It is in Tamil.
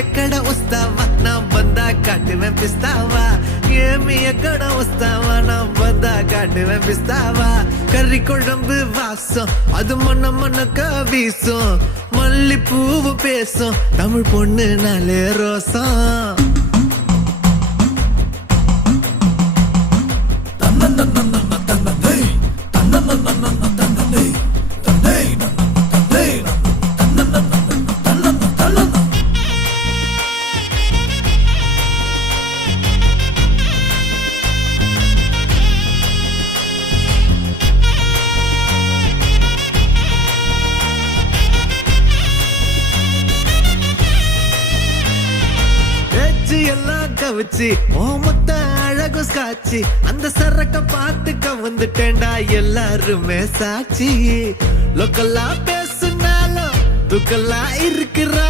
ఎక్కడ వస్తావా నా బందా కాటువే పిస్తావా ఏమి ఎక్కడ వస్తావా నా బందా కాటువే పిస్తావా கறி குழம்பு வாசம் அது மொன்ன மொன்னக்க வீசும் மல்லி பூவு பேசும் தமிழ் பொண்ணு நாளே ரோசம் எல்லாம் கவிச்சு ஓமத்த அழகு காட்சி அந்த சரக்க பாத்துக்க வந்துட்டேன்டா எல்லாருமே சாட்சி லோக்கல்லா பேசுனாலும் துக்கல்லா இருக்கிறா